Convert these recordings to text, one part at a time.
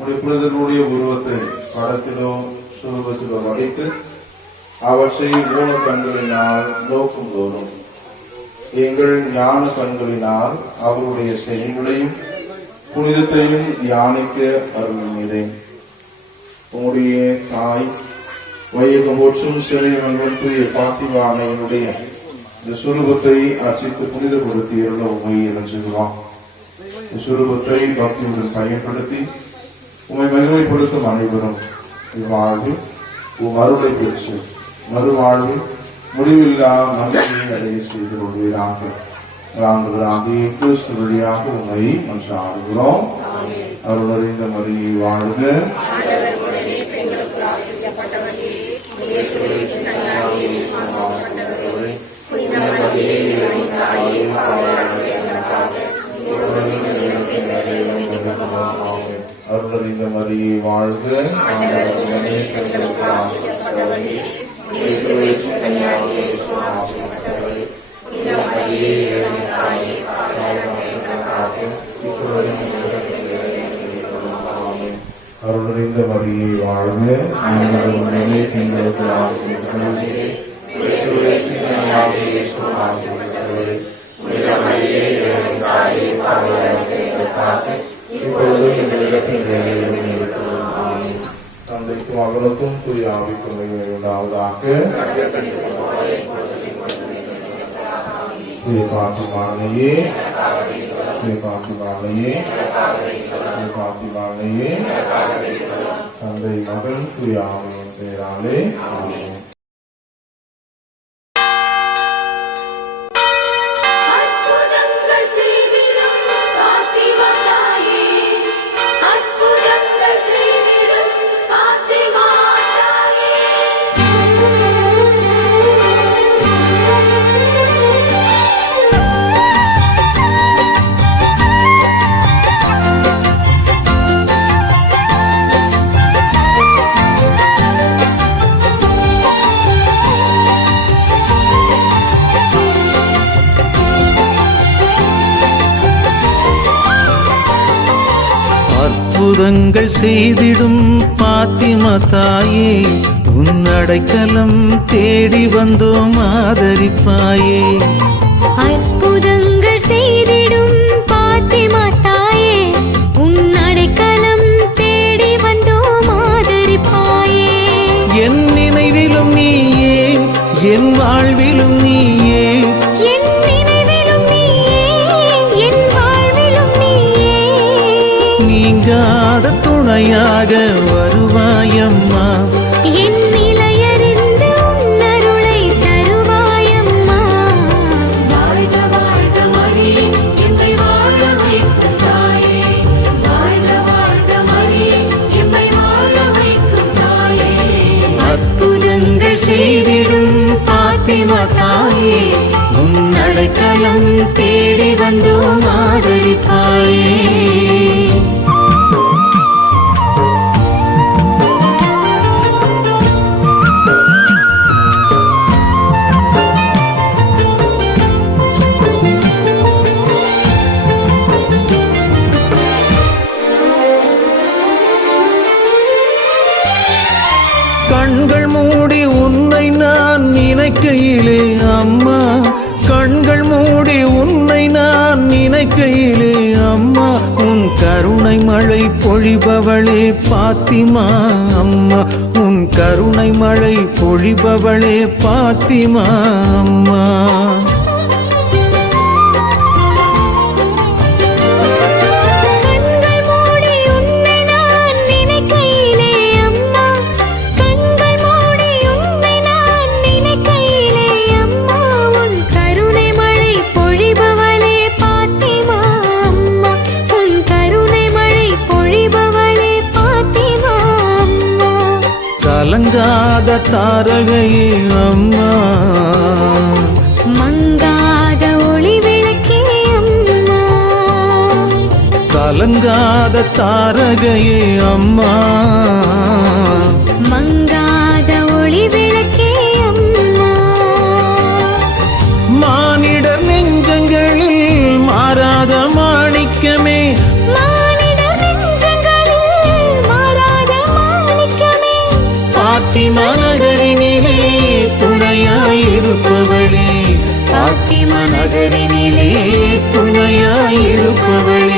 உடைய உருவத்தை படத்திலோ சுரூபத்திலோ வடித்து அவற்றை மூல கண்களினால் நோக்கும் தோறும் எங்கள் ஞான கண்களினால் அவருடைய செயல்களையும் புனிதத்தையும் தியானிக்க அருள்கிறேன் உங்களுடைய தாய் வையகம் போற்றும் சிறை மகன் தூய பாத்திவானையினுடைய இந்த சுரூபத்தை அர்ச்சித்து புனிதப்படுத்தி உண்மையை இறஞ்சுகிறோம். இந்த சுரூபத்தை பக்தியுடன் பயன்படுத்தி உண்மை மகிமைப்படுத்தும் அனைவரும் இவ்வாழ்வில் உம் அருளை பெற்று மறுவாழ்வில் முடிவில்லா மகிழ்ச்சியை அடைய செய்து கொள்வீராக. நாங்கள் ஆகிய கிறிஸ்து வழியாக உண்மை மன்றாடுகிறோம் அருள் அறிந்த மறியை வாழ்க. வாழ்க ஆண்டவர் உடனே பெண்களுக்கு ஆசீர்வதிக்கப்பட்டவரே. இயேசுவே கன்னியாகிய இயேசு ஆசீர்வதிக்கப்பட்டவரே. இந்த மரியே இறைவனின் தாயே, பாவிகளான எங்களுக்காக இப்பொழுதும் எங்கள் வேளையிலும் ஆமென். அருளறிந்த மரியை வாழ்க ஆண்டவர் உடனே பெண்களுக்கு ஆசீர்வதிக்கப்பட்டவரே. இயேசுவே கன்னியாகிய எனக்கும் அவனுக்கும் புரிய ஆவிக்கும் உண்டாவதாக தூய பாத்திமானையே தூய தந்தை மகன் தூய ஆவியின் பெயராலே அற்புதங்கள் செய்திடும் பாத்திமா தாயே உன் அடைக்கலம் தேடி வந்தோம் ஆதரிப்பாயே. அற்புதங்கள் செய்திடும் பாத்திமா தாயே உன் அடைக்கலம் தேடி வந்தோம் ஆதரிப்பாயே. என் நினைவிலும் நீயே என் வாழ்விலும் நீயே துணையாக வருவாயம்மா. என் நிலையறிந்து உன்னருளை தருவாயம்மா. வாழ்க வாழ்க மரியே எம்மை வாழ வைக்கும் தாயே வாழ்க வாழ்க மரியே எம்மை வாழ வைக்கும் தாயே அற்புதங்கள் செய்திடும் பாத்திமா தாயே. உன் அடைக்கலம் தேடி வந்தோம் ஆதரிப்பாயே. நினைக்கையிலே அம்மா கண்கள் மூடி உன்னை நான் நினைக்கையிலே அம்மா உன் கருணை மழை பொழிபவளே பாத்திமா அம்மா உன் கருணை மழை பொழிபவளே பாத்திமா அம்மா. கலங்காத தாரகையே அம்மா. மங்காத ஒளி விளக்கே அம்மா. கலங்காத தாரகையே அம்மா. பாத்திமா நகரினிலே துணையாயிருப்பவளே. பாத்திமா நகரினிலே துணையாயிருப்பவளே.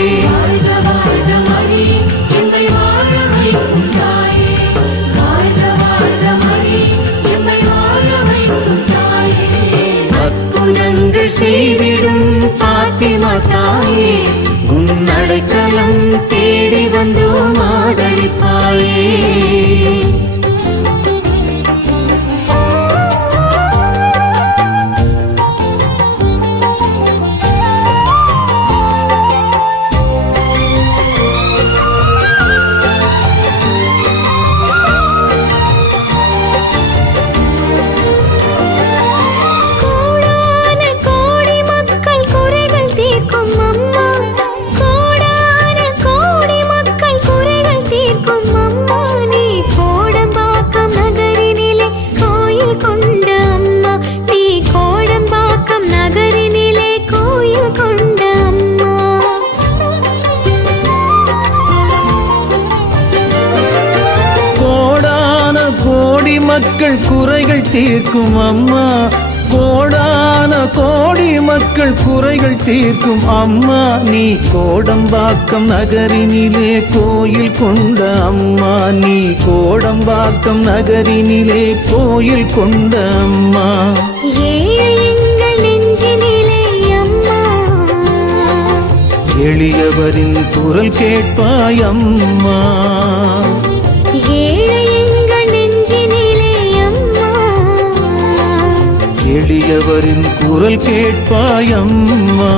கோடி மக்கள் குறைகள் தீர்க்கும் அம்மா. கோடான கோடி மக்கள் குறைகள் தீர்க்கும் அம்மா. நீ கோடம்பாக்கம் நகரினிலே கோயில் கொண்ட அம்மா. நீ கோடம்பாக்கம் நகரினிலே கோயில் கொண்ட அம்மா. எளியவரின் குரல் கேட்பாய் அம்மா. எளியவரின் குரல் கேட்பாயம்மா